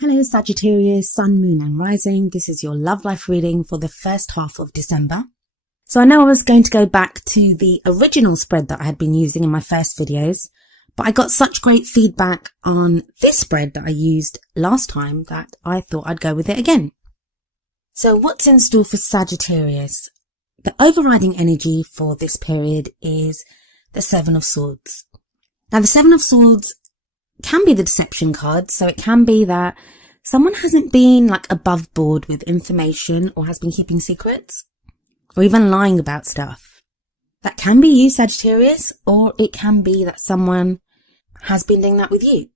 Hello Sagittarius, Sun, Moon and Rising. This is your love life reading for the first half of December. So I know I was going to go back to the original spread that I had been using in my first videos, but I got such great feedback on this spread that I used last time that I thought I'd go with it again. So what's in store for Sagittarius? The overriding energy for this period is the Seven of Swords. Now the Seven of Swords can be the deception card, so it can be that someone hasn't been above board with information or has been keeping secrets or even lying about stuff. That can be you, Sagittarius, or it can be that someone has been doing that with you.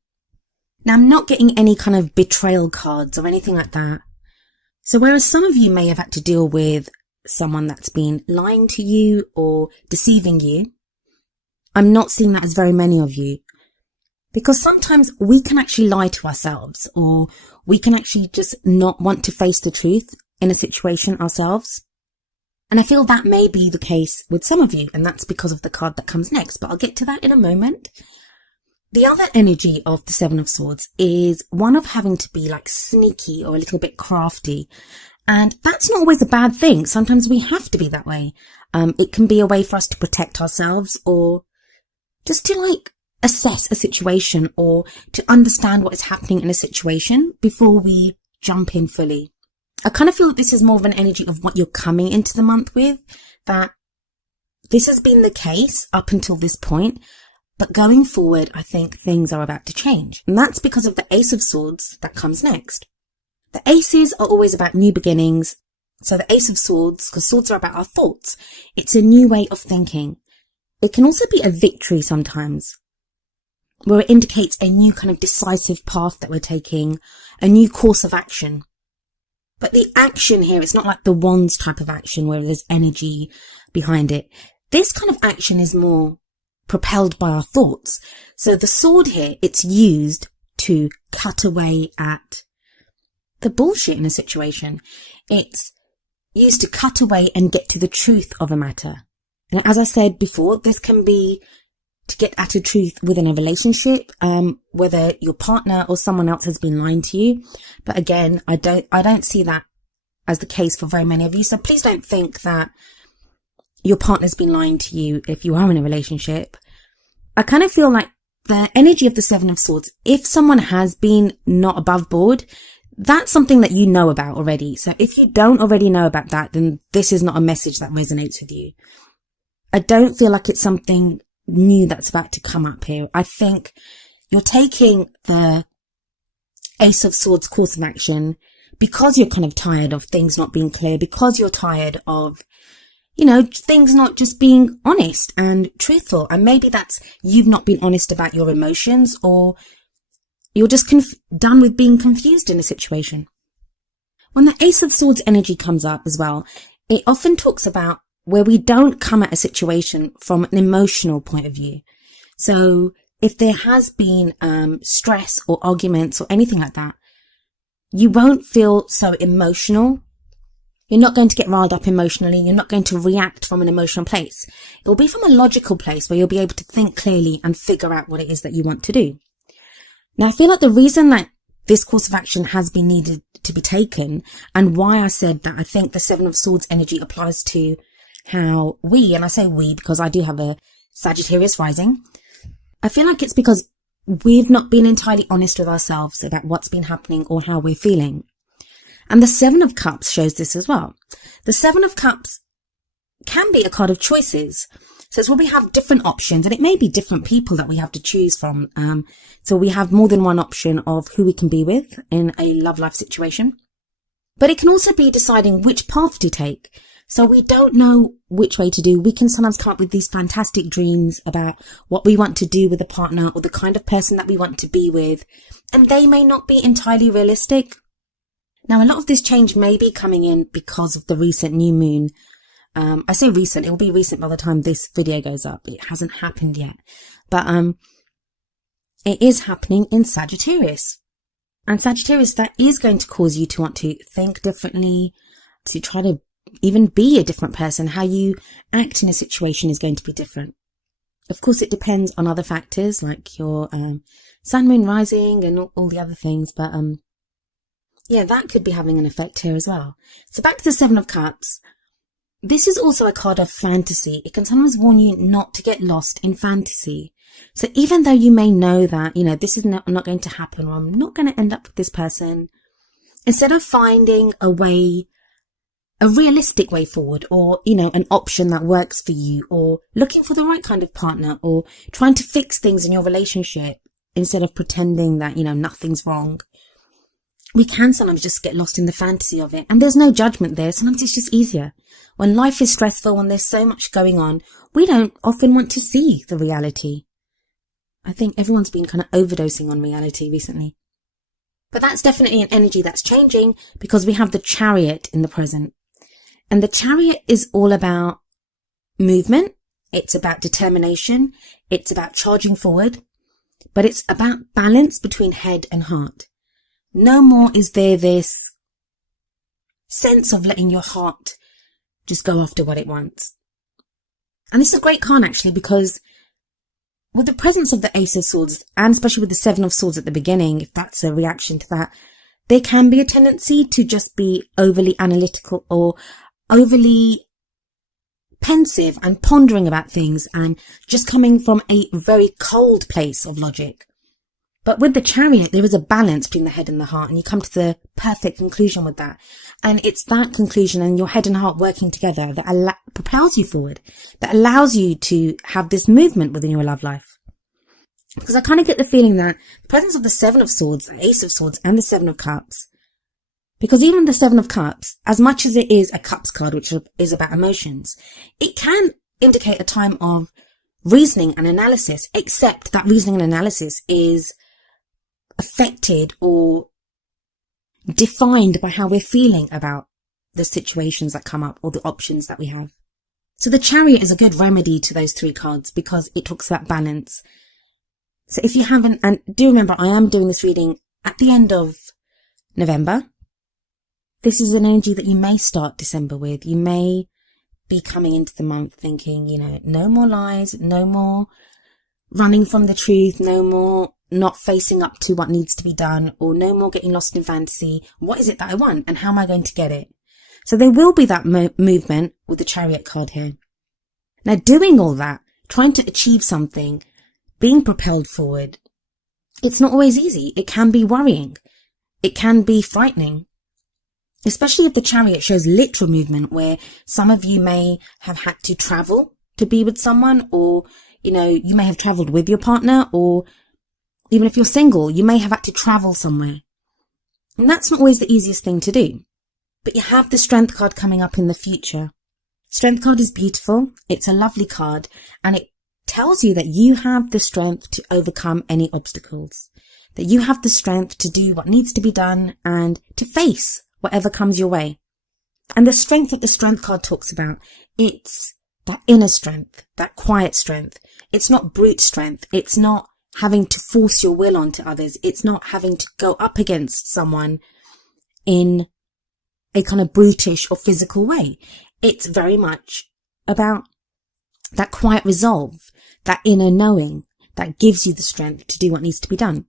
Now I'm not getting any kind of betrayal cards or anything like that. So whereas some of you may have had to deal with someone that's been lying to you or deceiving you, I'm not seeing that as very many of you. Because sometimes we can actually lie to ourselves, or we can actually just not want to face the truth in a situation ourselves. And I feel that may be the case with some of you, and that's because of the card that comes next, but I'll get to that in a moment. The other energy of the Seven of Swords is one of having to be sneaky or a little bit crafty. And that's not always a bad thing. Sometimes we have to be that way. It can be a way for us to protect ourselves, or just to assess a situation, or to understand what is happening in a situation before we jump in fully. I kind of feel that this is more of an energy of what you're coming into the month with, that this has been the case up until this point, but going forward, I think things are about to change. And that's because of the Ace of Swords that comes next. The aces are always about new beginnings. So the Ace of Swords, because swords are about our thoughts, it's a new way of thinking. It can also be a victory sometimes, where it indicates a new kind of decisive path that we're taking, a new course of action. But the action here, it's not like the wands type of action where there's energy behind it. This kind of action is more propelled by our thoughts. So the sword here, it's used to cut away at the bullshit in a situation. It's used to cut away and get to the truth of a matter. And as I said before, this can be to get at a truth within a relationship, whether your partner or someone else has been lying to you. But again, I don't see that as the case for very many of you. So please don't think that your partner's been lying to you if you are in a relationship. I kind of feel like the energy of the Seven of Swords, if someone has been not above board, that's something that you know about already. So if you don't already know about that, then this is not a message that resonates with you. I don't feel like it's something new that's about to come up here. I think you're taking the Ace of Swords course of action because you're kind of tired of things not being clear, because you're tired of, things not just being honest and truthful. And maybe that's you've not been honest about your emotions, or you're just done with being confused in a situation. When the Ace of Swords energy comes up as well, it often talks about where we don't come at a situation from an emotional point of view. So if there has been stress or arguments or anything like that, you won't feel so emotional. You're not going to get riled up emotionally. You're not going to react from an emotional place. It will be from a logical place where you'll be able to think clearly and figure out what it is that you want to do. Now, I feel like the reason that this course of action has been needed to be taken, and why I said that I think the Seven of Swords energy applies to how we, and I say we because I do have a Sagittarius rising, I feel like it's because we've not been entirely honest with ourselves about what's been happening or how we're feeling. And the Seven of Cups shows this as well. The Seven of Cups can be a card of choices. So it's where we have different options, and it may be different people that we have to choose from. So we have more than one option of who we can be with in a love life situation. But it can also be deciding which path to take. So we don't know which way to do. We can sometimes come up with these fantastic dreams about what we want to do with a partner or the kind of person that we want to be with, and they may not be entirely realistic. Now, a lot of this change may be coming in because of the recent new moon. I say recent, it will be recent by the time this video goes up. It hasn't happened yet, but it is happening in Sagittarius. And Sagittarius, that is going to cause you to want to think differently, to try to even be a different person. How you act in a situation is going to be different. Of course, it depends on other factors like your sun, moon, rising and all the other things. But Yeah, that could be having an effect here as well. So back to the Seven of Cups. This is also a card of fantasy. It can sometimes warn you not to get lost in fantasy. So even though you may know that, this is not going to happen, or I'm not going to end up with this person, instead of finding a realistic way forward, or, an option that works for you, or looking for the right kind of partner, or trying to fix things in your relationship instead of pretending that, nothing's wrong, we can sometimes just get lost in the fantasy of it. And there's no judgment there. Sometimes it's just easier. When life is stressful, when there's so much going on, we don't often want to see the reality. I think everyone's been kind of overdosing on reality recently. But that's definitely an energy that's changing, because we have the Chariot in the present. And the Chariot is all about movement. It's about determination. It's about charging forward. But it's about balance between head and heart. No more is there this sense of letting your heart just go after what it wants. And this is a great card, actually, because with the presence of the Ace of Swords, and especially with the Seven of Swords at the beginning, if that's a reaction to that, there can be a tendency to just be overly analytical or overly pensive and pondering about things, and just coming from a very cold place of logic. But with the Chariot, there is a balance between the head and the heart, and you come to the perfect conclusion with that. And it's that conclusion and your head and heart working together that propels you forward, that allows you to have this movement within your love life. Because I kind of get the feeling that the presence of the Seven of Swords, the Ace of Swords, and the Seven of Cups, because even the Seven of Cups, as much as it is a Cups card, which is about emotions, it can indicate a time of reasoning and analysis, except that reasoning and analysis is affected or defined by how we're feeling about the situations that come up or the options that we have. So the Chariot is a good remedy to those three cards, because it talks about balance. So if you haven't, and do remember, I am doing this reading at the end of November. This is an energy that you may start December with. You may be coming into the month thinking, no more lies, no more running from the truth, no more not facing up to what needs to be done, or no more getting lost in fantasy. What is it that I want, and how am I going to get it? So there will be that movement with the Chariot card here. Now, doing all that, trying to achieve something, being propelled forward, it's not always easy. It can be worrying. It can be frightening. Especially if the Chariot shows literal movement, where some of you may have had to travel to be with someone, or, you may have traveled with your partner, or even if you're single, you may have had to travel somewhere. And that's not always the easiest thing to do. But you have the Strength card coming up in the future. Strength card is beautiful. It's a lovely card, and it tells you that you have the strength to overcome any obstacles, that you have the strength to do what needs to be done and to face whatever comes your way. And the strength that the Strength card talks about, it's that inner strength, that quiet strength. It's not brute strength. It's not having to force your will onto others. It's not having to go up against someone in a kind of brutish or physical way. It's very much about that quiet resolve, that inner knowing that gives you the strength to do what needs to be done.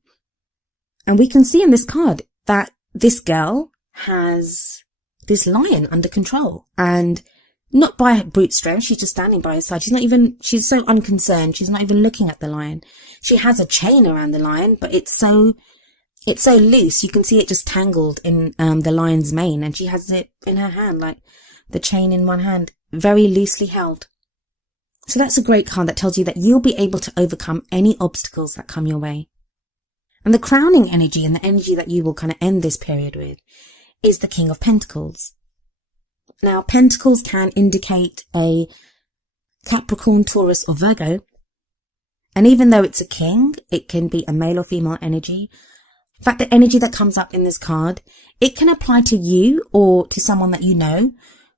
And we can see in this card that this girl has this lion under control, and not by brute strength. She's just standing by his side. She's so unconcerned. She's not even looking at the lion. She has a chain around the lion, but it's so loose. You can see it just tangled in the lion's mane, and she has it in her hand, like the chain in one hand, very loosely held. So that's a great card that tells you that you'll be able to overcome any obstacles that come your way. And the crowning energy, and the energy that you will kind of end this period with, is the King of Pentacles. Now, Pentacles can indicate a Capricorn, Taurus, or Virgo. And even though it's a king, it can be a male or female energy. In fact, the energy that comes up in this card, it can apply to you or to someone that you know,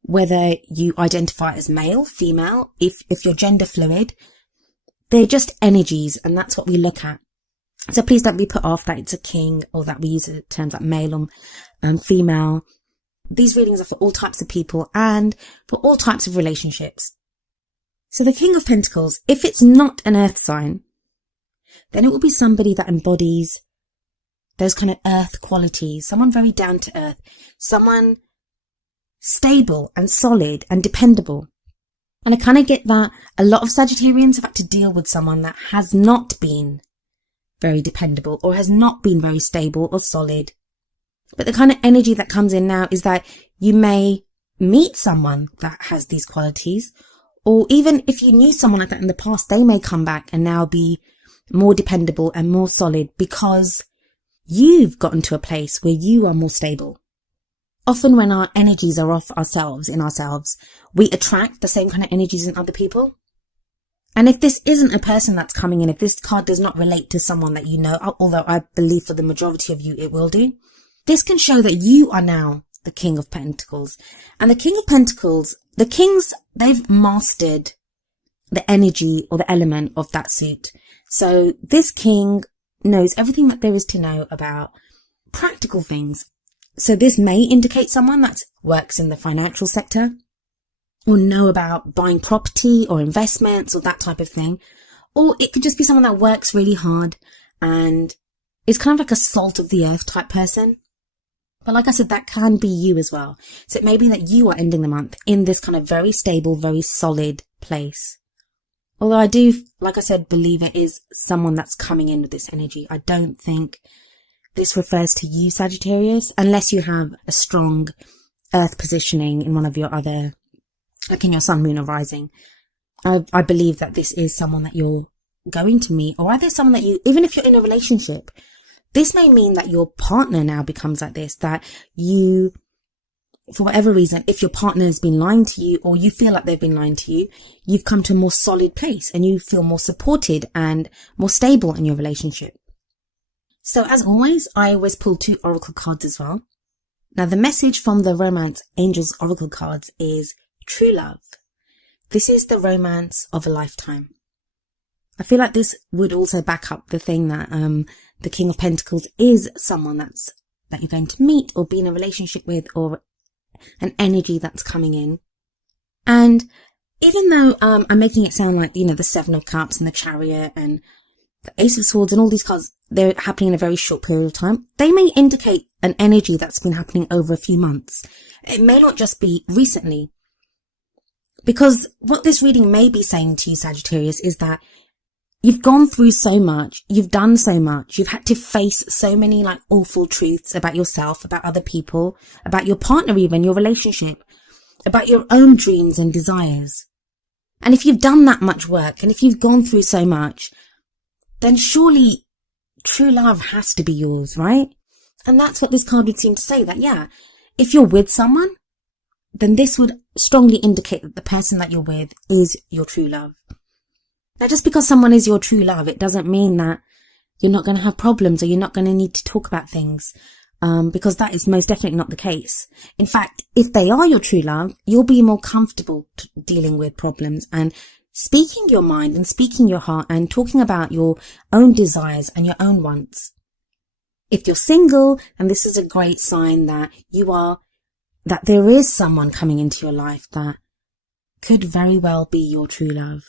whether you identify as male, female, if you're gender fluid. They're just energies, and that's what we look at. So please don't be put off that it's a king, or that we use terms like male or female. These readings are for all types of people and for all types of relationships. So the King of Pentacles, if it's not an earth sign, then it will be somebody that embodies those kind of earth qualities, someone very down to earth, someone stable and solid and dependable. And I kind of get that a lot of Sagittarians have had to deal with someone that has not been very dependable or has not been very stable or solid. But the kind of energy that comes in now is that you may meet someone that has these qualities, or even if you knew someone like that in the past, they may come back and now be more dependable and more solid because you've gotten to a place where you are more stable. Often when our energies are off ourselves, we attract the same kind of energies in other people. And if this isn't a person that's coming in, if this card does not relate to someone that you know, although I believe for the majority of you it will do, this can show that you are now the King of Pentacles. And the King of Pentacles, the kings, they've mastered the energy or the element of that suit. So this king knows everything that there is to know about practical things. So this may indicate someone that works in the financial sector or know about buying property or investments or that type of thing. Or it could just be someone that works really hard and is kind of like a salt of the earth type person. But like I said, that can be you as well. So it may be that you are ending the month in this kind of very stable, very solid place. Although I do, like I said, believe it is someone that's coming in with this energy. I don't think this refers to you, Sagittarius, unless you have a strong earth positioning in one of your other, like in your sun, moon or rising. I believe that this is someone that you're going to meet, or either someone that you, even if you're in a relationship, this may mean that your partner now becomes like this, that you, for whatever reason, if your partner has been lying to you or you feel like they've been lying to you, you've come to a more solid place and you feel more supported and more stable in your relationship. So as always, I always pull 2 oracle cards as well. Now the message from the Romance Angels oracle cards is true love. This is the romance of a lifetime. I feel like this would also back up the thing that the King of Pentacles is someone that you're going to meet or be in a relationship with, or an energy that's coming in. And even though I'm making it sound like, the 7 of Cups and the Chariot and the Ace of Swords and all these cards, they're happening in a very short period of time, they may indicate an energy that's been happening over a few months. It may not just be recently. Because what this reading may be saying to you, Sagittarius, is that you've gone through so much, you've done so much, you've had to face so many awful truths about yourself, about other people, about your partner even, your relationship, about your own dreams and desires. And if you've done that much work, and if you've gone through so much, then surely true love has to be yours, right? And that's what this card would seem to say, that yeah, if you're with someone, then this would strongly indicate that the person that you're with is your true love. Now, just because someone is your true love, it doesn't mean that you're not going to have problems or you're not going to need to talk about things, because that is most definitely not the case. In fact, if they are your true love, you'll be more comfortable dealing with problems and speaking your mind and speaking your heart and talking about your own desires and your own wants. If you're single, and this is a great sign that that there is someone coming into your life that could very well be your true love.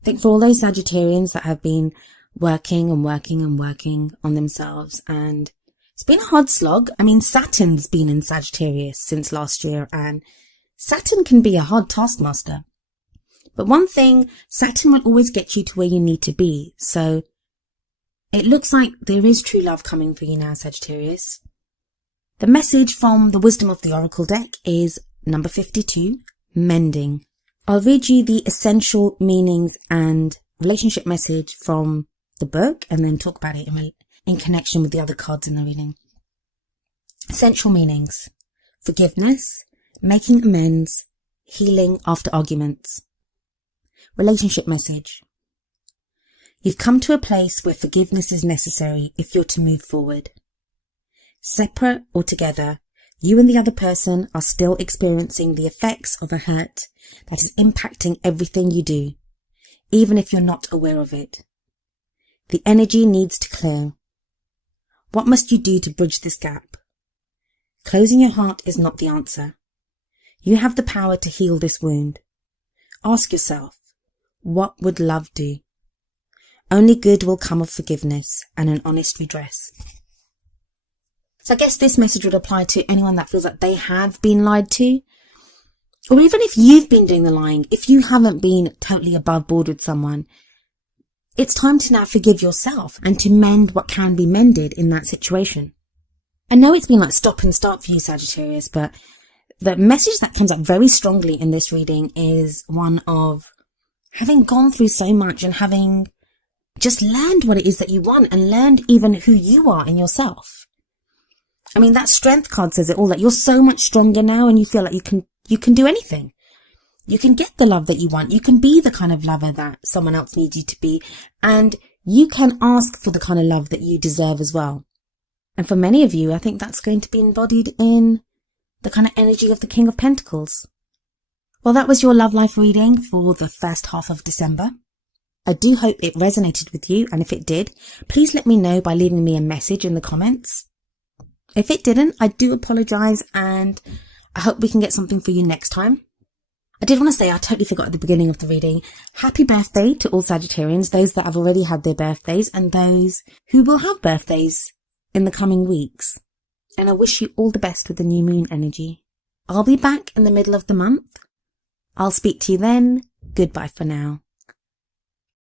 I think for all those Sagittarians that have been working on themselves, and it's been a hard slog. I mean, Saturn's been in Sagittarius since last year, and Saturn can be a hard taskmaster. But one thing, Saturn will always get you to where you need to be. So it looks like there is true love coming for you now, Sagittarius. The message from the Wisdom of the Oracle deck is number 52, mending. I'll read you the essential meanings and relationship message from the book and then talk about it in connection with the other cards in the reading. Essential meanings: forgiveness, making amends, healing after arguments. Relationship message: you've come to a place where forgiveness is necessary if you're to move forward. Separate or together, you and the other person are still experiencing the effects of a hurt that is impacting everything you do, even if you're not aware of it. The energy needs to clear. What must you do to bridge this gap? Closing your heart is not the answer. You have the power to heal this wound. Ask yourself, what would love do? Only good will come of forgiveness and an honest redress. So I guess this message would apply to anyone that feels like they have been lied to. Or even if you've been doing the lying, if you haven't been totally above board with someone, it's time to now forgive yourself and to mend what can be mended in that situation. I know it's been like stop and start for you, Sagittarius, but the message that comes up very strongly in this reading is one of having gone through so much and having just learned what it is that you want and learned even who you are in yourself. I mean, that strength card says it all, that you're so much stronger now and you feel like you can do anything. You can get the love that you want. You can be the kind of lover that someone else needs you to be. And you can ask for the kind of love that you deserve as well. And for many of you, I think that's going to be embodied in the kind of energy of the King of Pentacles. Well, that was your love life reading for the first half of December. I do hope it resonated with you. And if it did, please let me know by leaving me a message in the comments. If it didn't, I do apologize and I hope we can get something for you next time. I did want to say, I totally forgot at the beginning of the reading, happy birthday to all Sagittarians, those that have already had their birthdays and those who will have birthdays in the coming weeks. And I wish you all the best with the new moon energy. I'll be back in the middle of the month. I'll speak to you then. Goodbye for now.